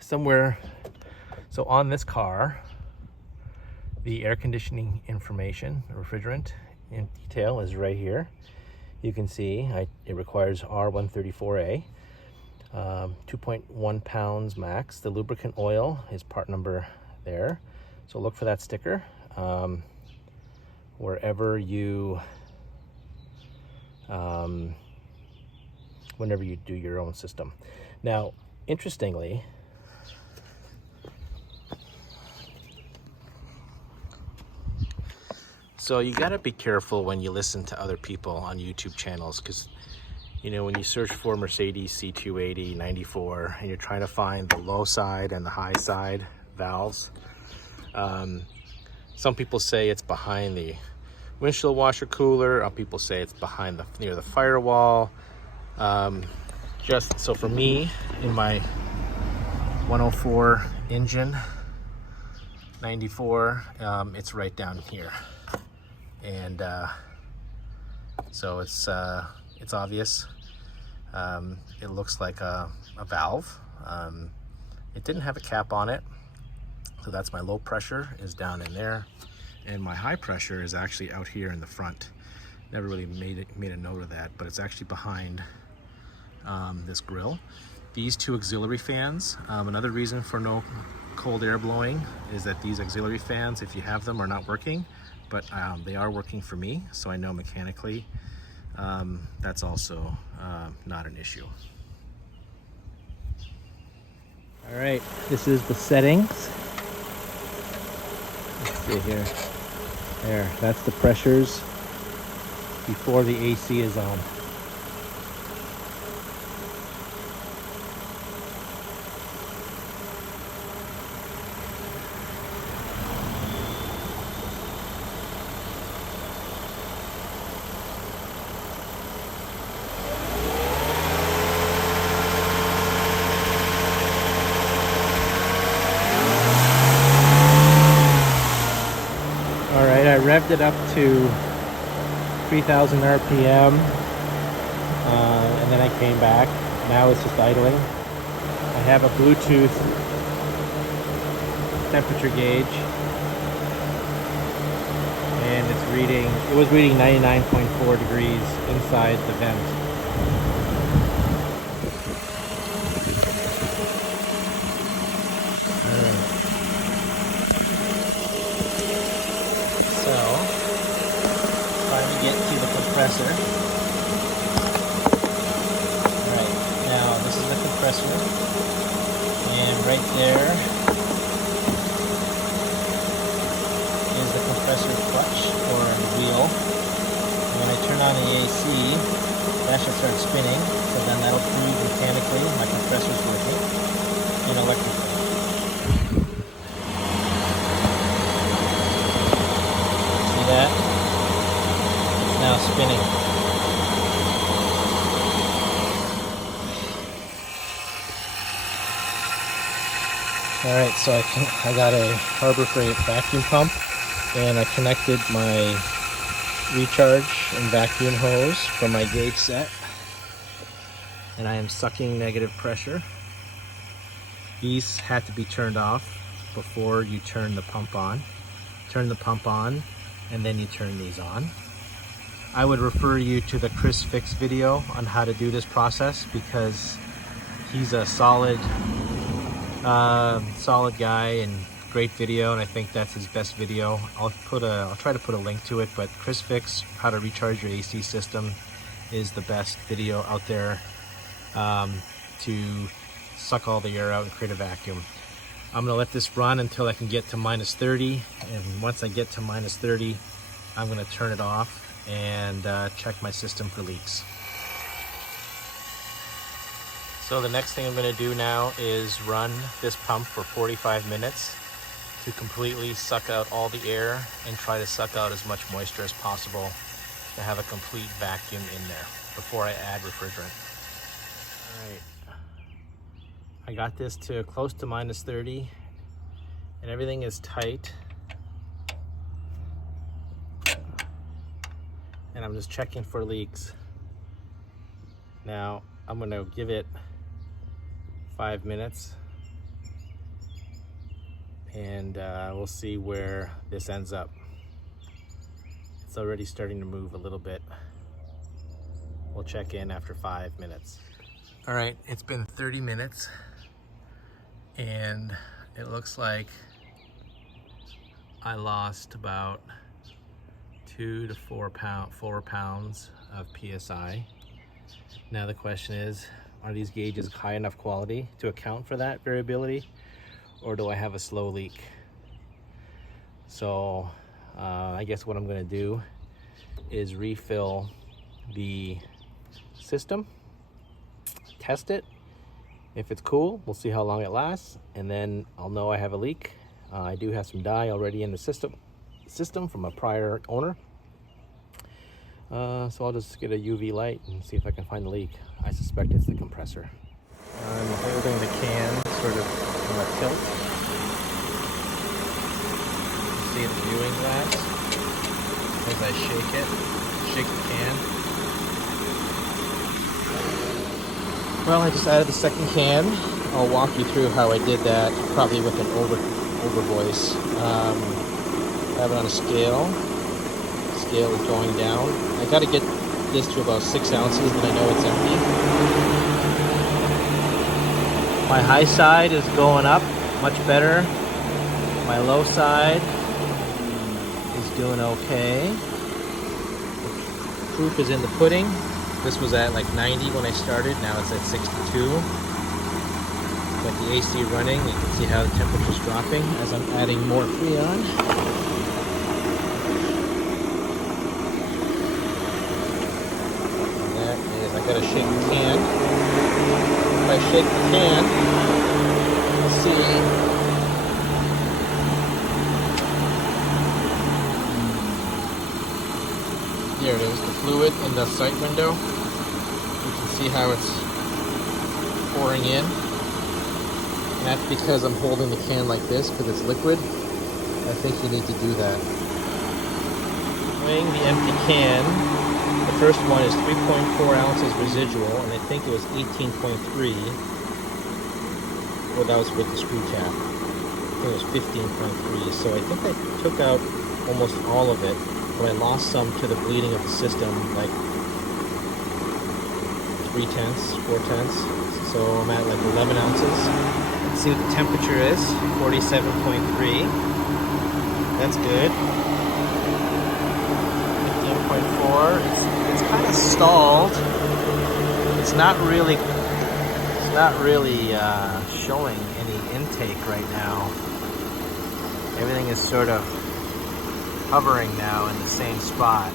somewhere. So on this car, the air conditioning information, refrigerant in detail is right here. You can see it requires R134a, 2.1 pounds max. The lubricant oil is part number there. So look for that sticker wherever you, whenever you do your own system. Now, interestingly, so you gotta be careful when you listen to other people on YouTube channels, because you know, when you search for Mercedes C280 94 and you're trying to find the low side and the high side valves, some people say it's behind the windshield washer cooler. Other people say it's behind near the firewall. Just so for me, in my 104 engine 94, it's right down here, and so it's obvious. It looks like a valve. It didn't have a cap on it, so that's my low pressure is down in there, and my high pressure is actually out here in the front. Never really made a note of that, but it's actually behind this grill. These two auxiliary fans, another reason for no cold air blowing is that these auxiliary fans, if you have them, are not working, but they are working for me, so I know mechanically that's also not an issue. All right, this is the settings. Let's see here. There, that's the pressures before the AC is on. I revved it up to 3,000 RPM, and then I came back. Now it's just idling. I have a Bluetooth temperature gauge, and it was reading 99.4 degrees inside the vent. Get to the compressor. Alright, now this is the compressor, and right there is the compressor clutch or wheel. And when I turn on the AC, that should start spinning, so then that'll prove mechanically my compressor's working and electrically. See that? Now spinning. Alright, so I got a Harbor Freight vacuum pump, and I connected my recharge and vacuum hose from my gauge set, and I am sucking negative pressure. These had to be turned off before you turn the pump on. Turn the pump on, and then you turn these on. I would refer you to the Chris Fix video on how to do this process, because he's a solid guy and great video, and I think that's his best video. I'll try to put a link to it, but Chris Fix, how to recharge your AC system, is the best video out there to suck all the air out and create a vacuum. I'm gonna let this run until I can get to -30, and once I get to -30, I'm gonna turn it off and check my system for leaks. So the next thing I'm going to do now is run this pump for 45 minutes to completely suck out all the air and try to suck out as much moisture as possible to have a complete vacuum in there before I add refrigerant. Alright, I got this to close to -30 and everything is tight. And I'm just checking for leaks. Now I'm going to give it 5 minutes and we'll see where this ends up. It's already starting to move a little bit. We'll check in after 5 minutes. All right, it's been 30 minutes and it looks like I lost about 2 to 4 pounds of PSI. Now the question is, are these gauges high enough quality to account for that variability, or do I have a slow leak? So I guess what I'm going to do is refill the system, test it. If it's cool, we'll see how long it lasts, and then I'll know I have a leak. I do have some dye already in the system from a prior owner. So I'll just get a UV light and see if I can find the leak. I suspect it's the compressor. I'm holding the can sort of on a tilt. See the viewing glass as I shake the can. Well, I just added the second can. I'll walk you through how I did that, probably with an over voice. I have it on a scale. Scale is going down. I got to get this to about 6 ounces, then I know it's empty. My high side is going up much better. My low side is doing okay. The proof is in the pudding. This was at like 90 when I started, now it's at 62. Got the AC running, you can see how the temperature's dropping as I'm adding more Freon. And that is, I gotta shake the can. If I shake the can, let's see. There it is, the fluid in the sight window. You can see how it's pouring in. And that's because I'm holding the can like this, because it's liquid. I think you need to do that. Weighing the empty can, the first one is 3.4 ounces residual, and I think it was 18.3. Well, that was with the screw cap. I think it was 15.3, so I think I took out almost all of it. But I lost some to the bleeding of the system, like 4/10. So I'm at like 11 ounces. Let's see what the temperature is. 47.3. That's good. 15.4. It's kind of stalled. It's not really showing any intake right now. Everything is sort of hovering now in the same spot.